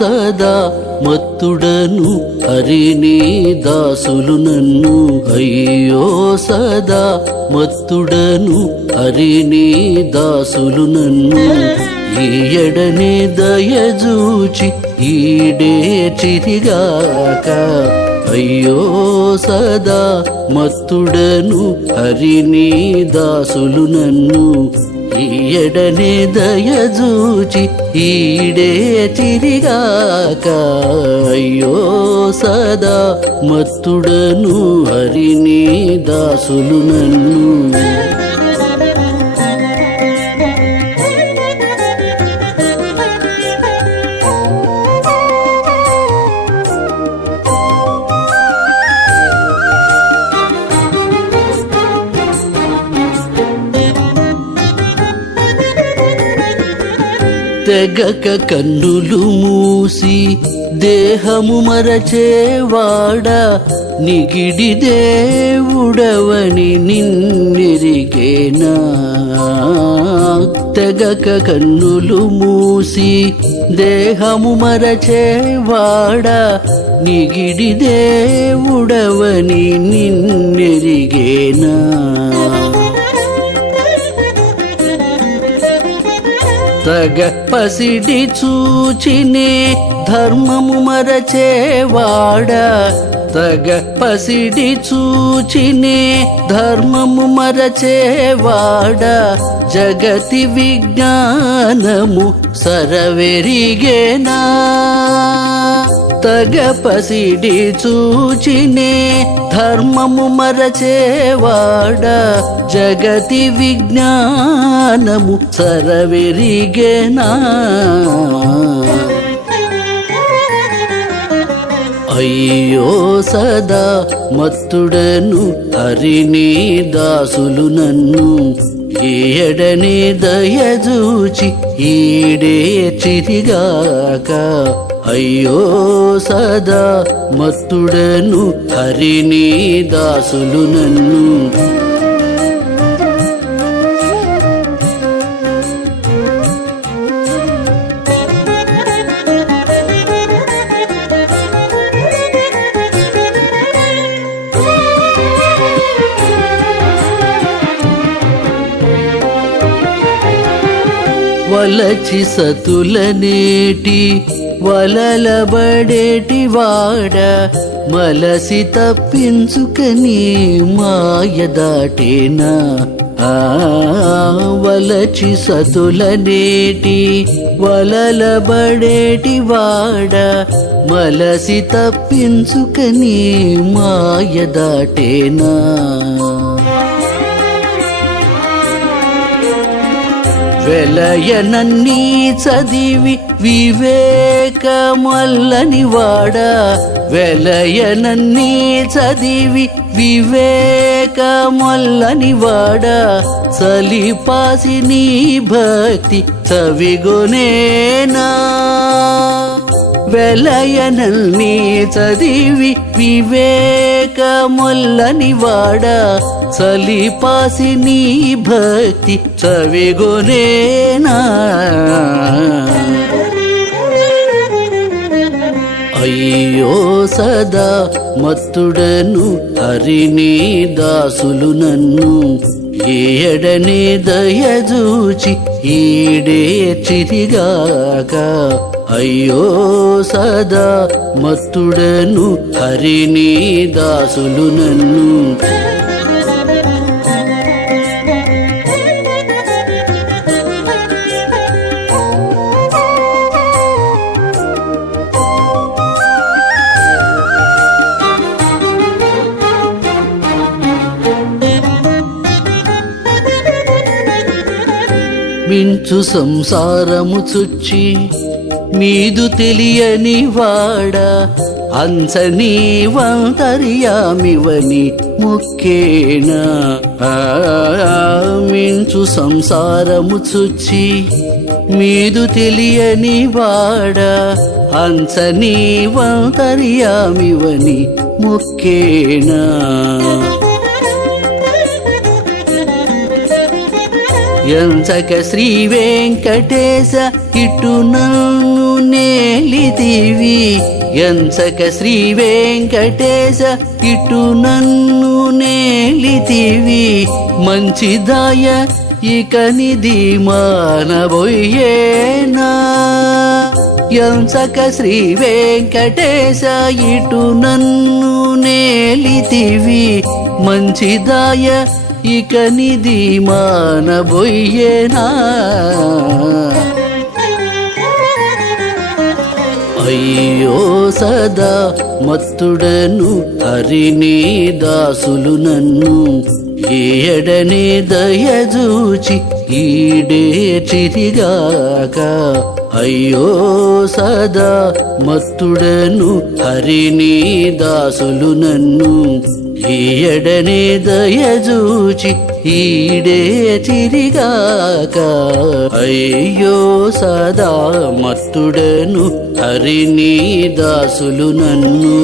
సదా మత్తుడను హరిని దాసులు నన్ను అయ్యో సదా మత్తుడను హరిని దాసులు నన్ను ఈయడనే దయజూచి ఈడే చిరిగాక అయ్యో సదా మత్తుడను హరిని దాసులు నన్ను ఈయడనే దయజూచి ఈడే చిరిగాక అయ్యో సదా మత్తుడను హరిని దాసులు నన్ను తెగక కన్నులు మూసి దేహము మరచేవాడా నిగిడి దేవుడవని నిన్నెరిగేనా తెగక కన్నులు మూసి దేహము మరచేవాడా నిగిడి దేవుడవని నిన్నెరిగేనా తగ పసిడి చూచినే ధర్మము మరచేవాడా తగ పసిడి చూచినే ధర్మము మరచేవాడా జగతి విజ్ఞానము సరవెరిగేనా తగ పసిడి చూచినే ధర్మము మరచేవాడా జగతి విజ్ఞానము సరవెరిగేనా అయ్యో సదా మత్తుడను హరిని దాసులు నన్ను ఈయడనే దయజూచి ఈడే చిరిగాక అయ్యో సదా మత్తుడను హరిని దాసులు నన్ను వలచి సతులనేటి వలలబడేటి వాడ మలసి తప్పించుకని మాయ దాటేనా వలచి సతులనేటి వలలబడేటి వాడ మలసి తప్పించుకని మాయ దాటేనా వెలయనన్నీ చదివి వివేకమల్లని వాడా వెలయనన్నీ చదివి వివేకమల్లని వాడా సలిపాసి నీ భక్తి చవిగొనేనా వెలయనల్ని చదివి వివేకమొల్లని వాడా సలిపాసి నీ భక్తి చవిగొనేనా అయ్యో సదా మత్తుడను హరిని దాసులు నన్ను ఈయడనే దయజూచి ఈడే చిరిగాక అయ్యో సదా మత్తుడను హరిని దాసులు నన్ను మించు సంసారము చుచ్చి మీదు తెలియని వాడా అంచనీ వంతర్యామివని ముక్కేనా మించు సంసారము చుచ్చి మీదు తెలియని వాడా అంచనీ వంతర్యామివని ముక్కేనా ఎంచక శ్రీ వెంకటేశ ఇటు నన్ను నేలితివి ఎంచక శ్రీ వెంకటేశ ఇటు నన్ను నేలితివి మంచిదాయ ఇక నిధి మానబోయేనా ఎంచక శ్రీ వెంకటేశ ఇటు నన్ను నేలితివి మంచిదాయ ఇక నిధి మానబోయేనా అయ్యో సదా మత్తుడను హరిని దాసులు నన్ను ఏడనే దయజూచి ఈడే చిరిగాక అయ్యో సదా మత్తుడను హరిని దాసులు నన్ను ఈయడనే దయజూచి ఈడే చిరిగాక అయ్యో సదా మత్తుడను హరిని దాసులు నన్ను